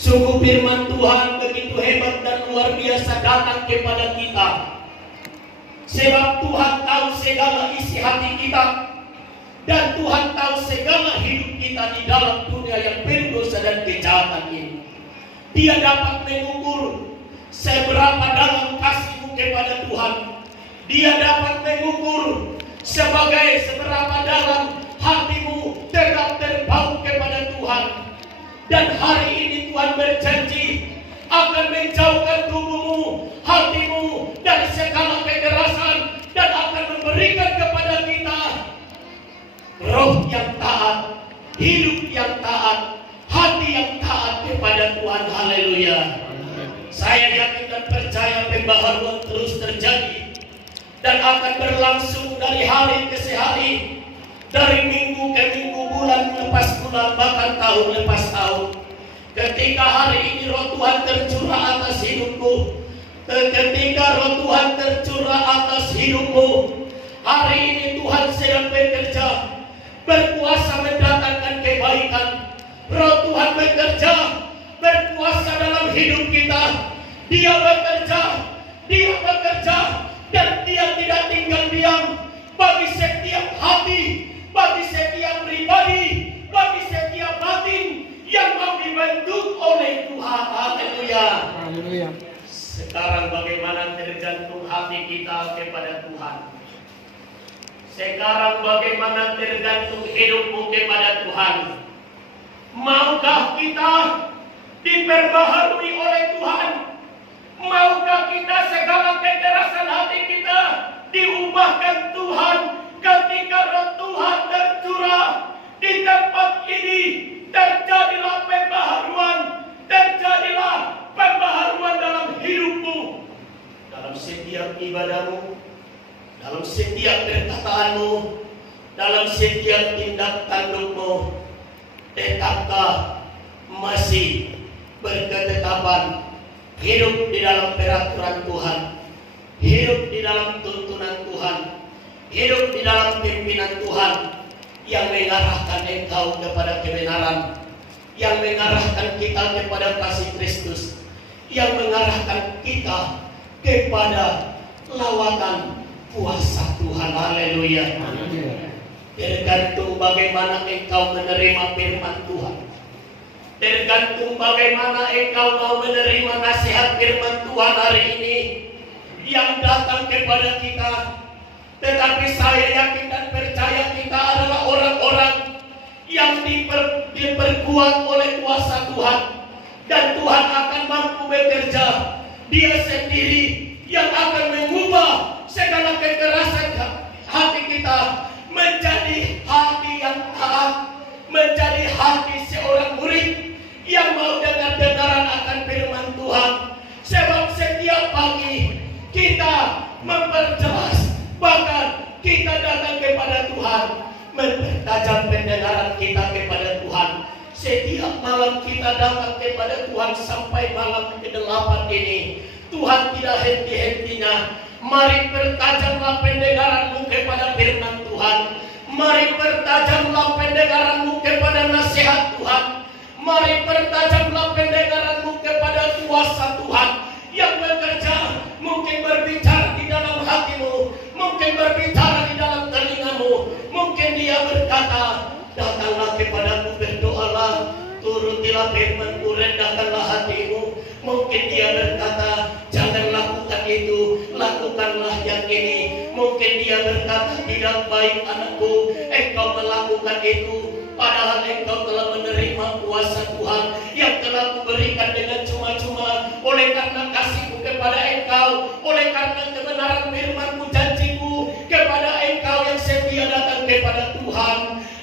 Sungguh firman Tuhan begitu hebat dan luar biasa datang kepada kita. Sebab Tuhan tahu segala isi hati kita. Dan Tuhan tahu segala hidup kita di dalam dunia yang penuh dosa dan kejahatan ini. Dia dapat mengukur seberapa dalam kasihmu kepada Tuhan. Dia dapat mengukur seberapa dalam hatimu tetap terpaut kepada Tuhan. Dan hari ini Tuhan berjanji akan menjauhkan tubuhmu, hatimu dari segala kekerasan, dan akan memberikan kepada kita roh yang taat, hidup yang taat, hati yang taat kepada Tuhan. Haleluya. Saya yakin dan percaya pembaharuan terus terjadi dan akan berlangsung dari hari ke hari, dari minggu ke minggu, bulan lepas bulan, bahkan tahun lepas tahun. Ketika hari ini roh Tuhan tercurah atas hidupku, ketika roh Tuhan tercurah atas hidupmu, hari ini Tuhan sedang bekerja, berkuasa mendatangkan kebaikan. Roh Tuhan bekerja, berkuasa dalam hidup kita. Dia bekerja, dan Dia tidak tinggal diam bagi setiap hati, bagi setiap pribadi, bagi setiap batin yang mau dibentuk oleh Tuhan. Haleluya. Haleluya. Sekarang bagaimana tergantung hati kita kepada Tuhan. Sekarang bagaimana tergantung hidupmu kepada Tuhan. Maukah kita diperbaharui oleh Tuhan? Maukah kita segala kekerasan hati kita diubahkan Tuhan ketika roh Tuhan tercurah di tempat ini? Terjadilah pembaharuan dalam hidupmu, dalam setiap ibadahmu, dalam setiap perkataanmu, dalam setiap tindak tandukmu. Tetapkah masih berketetapan hidup di dalam peraturan Tuhan, hidup di dalam tuntunan Tuhan, hidup di dalam pimpinan Tuhan yang mengarahkan engkau kepada kebenaran, yang mengarahkan kita kepada kasih Kristus, yang mengarahkan kita kepada lawatan kuasa Tuhan. Haleluya. Tergantung bagaimana engkau menerima firman Tuhan, tergantung bagaimana engkau mau menerima nasihat firman Tuhan hari ini yang datang kepada kita. Tetapi saya yakin dan percaya kita adalah orang-orang yang diperkuat oleh kuasa Tuhan, dan Tuhan akan mampu bekerja. Dia sendiri yang akan mengubah segala kekerasan hati kita menjadi hati yang taat, menjadi hati seorang murid yang mau dengar-dengaran akan firman Tuhan. Sebab setiap pagi kita memperjelas, bahkan kita datang kepada Tuhan, mempertajam pendengaran kita kepada Tuhan. Setiap malam kita datang kepada Tuhan sampai malam ke-8 ini. Tuhan tidak henti-hentinya. Mari pertajamlah pendengaranmu kepada firman Tuhan. Mari pertajamlah pendengaranmu kepada nasihat Tuhan. Mari pertajamlah pendengaranmu kepada kuasa Tuhan yang bekerja. Mungkin berbicara di dalam hatimu, mungkin berbicara di dalam telingamu. Mungkin Dia berkata, datanglah kepadaku, berdoalah, turutilah firman-Ku, rendahkanlah hatimu. Mungkin Dia berkata, jangan lakukan itu, lakukanlah yang ini. Mungkin Dia berkata, tidak baik anakku engkau melakukan itu, padahal engkau telah menerima kuasa Tuhan yang telah Kuberikan dengan cuma-cuma. Oleh karena kasih-Ku kepada engkau, oleh karena kebenaran firman-Ku, janji-Ku kepada engkau yang setia datang kepada Tuhan.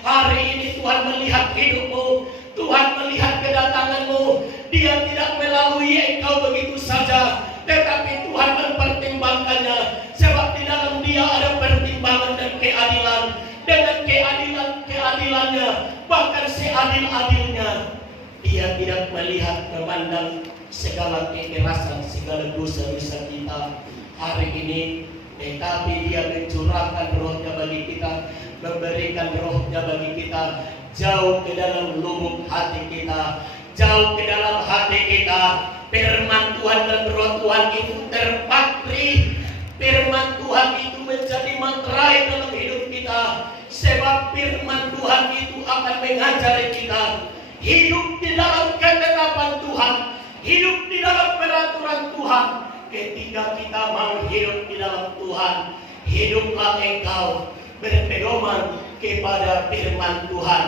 Hari ini Tuhan melihat hidupmu, Tuhan melihat kedatanganmu. Dia tidak melalui engkau begitu saja, tetapi Tuhan mempertimbangkannya. Sebab di dalam Dia ada pertimbangan dan keadilan. Dengan keadilannya, bahkan seadil-adilnya, Dia tidak melihat, memandang segala kekerasan, segala dosa-dosa kita hari ini. Tetapi Dia mencurahkan roh-Nya bagi kita, memberikan roh-Nya bagi kita, jauh ke dalam lubuk hati kita, jauh ke dalam hati kita. Firman Tuhan dan Roh Tuhan itu terpatri. Firman Tuhan itu menjadi materai dalam hidup kita. Sebab firman Tuhan itu akan mengajari kita hidup di dalam ketetapan Tuhan, hidup di dalam peraturan Tuhan. Ketika kita mau hidup di dalam Tuhan, hiduplah engkau berpedoman kepada firman Tuhan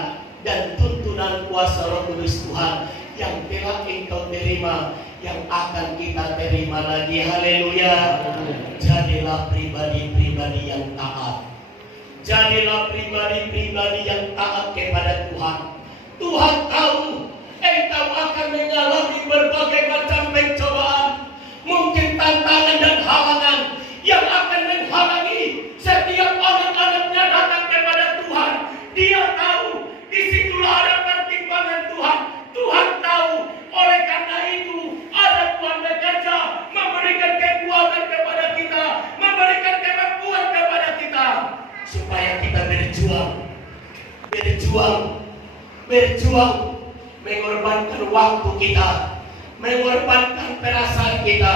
dan tuntunan kuasa Roh Kudus Tuhan yang telah engkau terima, yang akan kita terima lagi. Haleluya. Jadilah pribadi-pribadi yang taat. Jadilah pribadi-pribadi yang taat kepada Tuhan. Tuhan tahu engkau akan mengalami berbagai macam pencobaan, mungkin tantangan dan halangan yang akan menghalangi setiap anak-anaknya datang kepada Tuhan. Dia tahu disitulah ada pertimbangan Tuhan. Tuhan tahu, oleh karena itu ada Tuhan bekerja memberikan kekuatan kepada kita, memberikan kemampuan kepada kita, supaya kita berjuang, mengorbankan waktu kita, mengorbankan perasaan kita,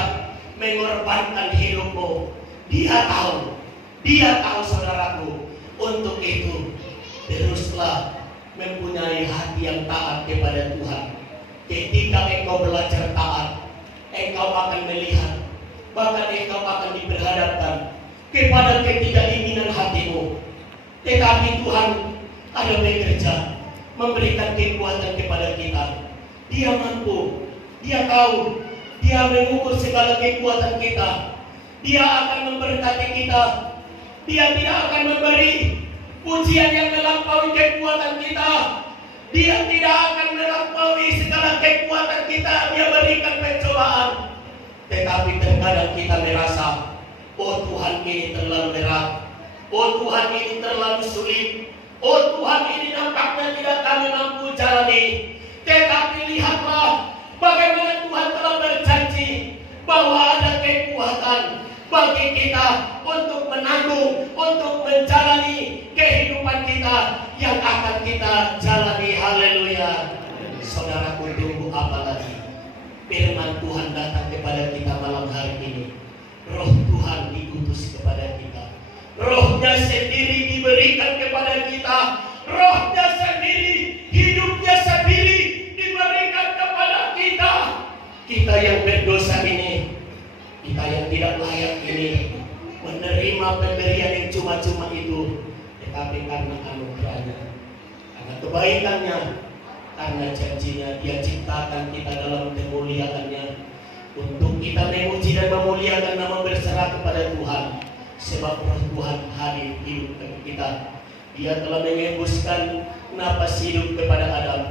mengorbankan hidupmu. Dia tahu saudaraku. Untuk itu teruslah mempunyai hati yang taat kepada Tuhan. Ketika engkau belajar taat, engkau akan melihat, bahkan engkau akan diperhadapkan kepada ketidakinginan hatimu. Tetapi Tuhan ada bekerja, memberikan kekuatan kepada kita. Dia mampu, Dia tahu, Dia mengukur segala kekuatan kita. Dia akan memberkati kita. Dia tidak akan memberi pujian yang melampaui kekuatan kita. Dia tidak akan melampaui segala kekuatan kita. Dia berikan pencobaan. Tetapi terkadang kita merasa, oh Tuhan ini terlalu berat, oh Tuhan ini terlalu sulit, oh Tuhan ini nampaknya tidak kami mampu jalani. Tetapi lihatlah bagaimana Tuhan telah berjanji bahwa ada kekuatan bagi kita untuk menanggung, untuk menjalani kehidupan kita yang akan kita jalani. Haleluya. Saudaraku, tunggu apa lagi? Firman Tuhan datang kepada kita malam hari ini. Roh Tuhan diutus kepada kita. Rohnya sendiri diberikan kepada kita. Rohnya sendiri, hidupnya sendiri diberikan kepada kita. Kita yang berdosa ini, kita yang tidak layak ini, menerima pemberian yang cuma-cuma itu. Tetapi karena anugerahnya, karena kebaikannya, karena janjinya, Dia ciptakan kita dalam kemuliaannya, untuk kita memuji dan memuliakan nama berserah kepada Tuhan. Sebab Roh Tuhan hadir hidup bagi kita. Dia telah mengembuskan napas hidup kepada Adam.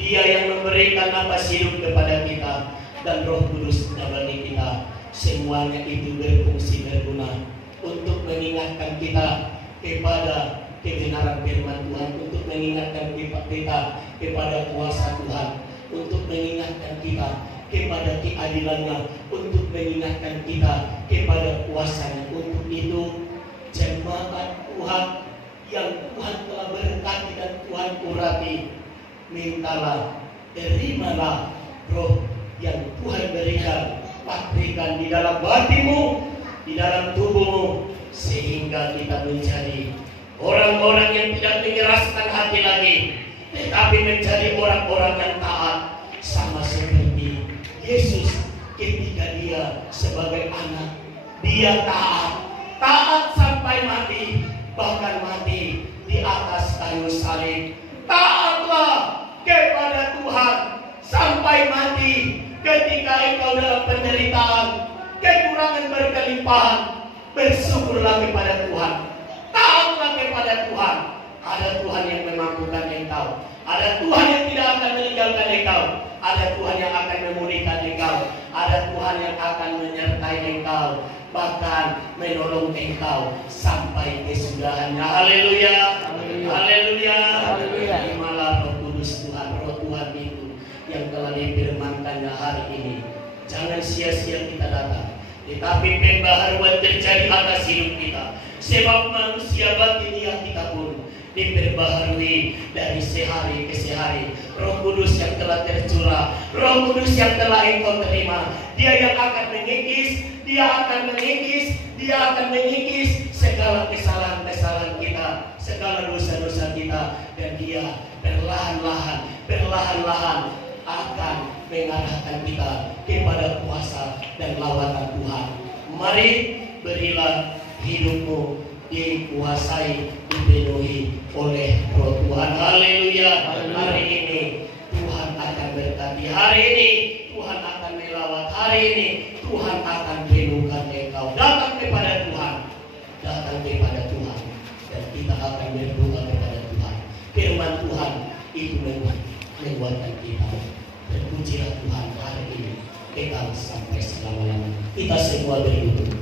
Dia yang memberikan napas hidup kepada kita, dan Roh Kudus bagi kita. Semuanya itu berfungsi berguna untuk mengingatkan kita kepada kebenaran firman Tuhan, untuk mengingatkan kita kepada kuasa Tuhan, untuk mengingatkan kita kepada keadilannya, untuk mengingatkan kita kepada kuasanya. Untuk itu jemaat Tuhan yang Tuhan telah berkati dan Tuhan urapi, mintalah, terimalah roh yang Tuhan berikan, patrikan di dalam hatimu, di dalam tubuhmu, sehingga kita menjadi orang-orang yang tidak mengeraskan hati lagi, tetapi menjadi orang-orang yang taat, sama seperti Yesus ketika Dia sebagai anak, Dia taat sampai mati, bahkan mati di atas kayu salib. Taatlah kepada Tuhan sampai mati. Ketika engkau dalam penderitaan, kekurangan berkelimpahan, bersyukurlah kepada Tuhan. Taatlah kepada Tuhan. Ada Tuhan yang memampukan engkau. Ada Tuhan yang tidak akan meninggalkan engkau. Ada Tuhan yang akan memulihkan engkau. Ada Tuhan yang akan menyertai engkau, bahkan menolong engkau sampai kesudahannya. Haleluya. Haleluya. Terimalah Roh Kudus Tuhan, Roh Tuhan itu yang telah difirmankannya hari ini. Jangan sia-sia kita datang, tetapi pembaharuan terjadi atas hidup kita. Sebab manusia batiniah kita pun diperbaharui dari sehari ke sehari. Roh Kudus yang telah tercurah, Roh Kudus yang telah engkau terima, Dia yang akan mengikis, Dia akan mengikis, Dia akan mengikis segala kesalahan-kesalahan kita, segala dosa-dosa kita, dan Dia perlahan-lahan akan mengarahkan kita kepada kuasa dan lawatan Tuhan. Mari berilah hidupmu dikuasai, dipenuhi oleh Roh Tuhan. Haleluya. Hari ini Tuhan akan berkati, hari ini Tuhan akan melawat, hari ini Tuhan akan penuhkan engkau. Datang kepada Tuhan, datang kepada Tuhan, dan kita akan berdoa kepada Tuhan. Firman Tuhan itu menguatkan kita. Terpujilah Tuhan hari ini, kekal sampai selama-lamanya. Kita semua berlutut.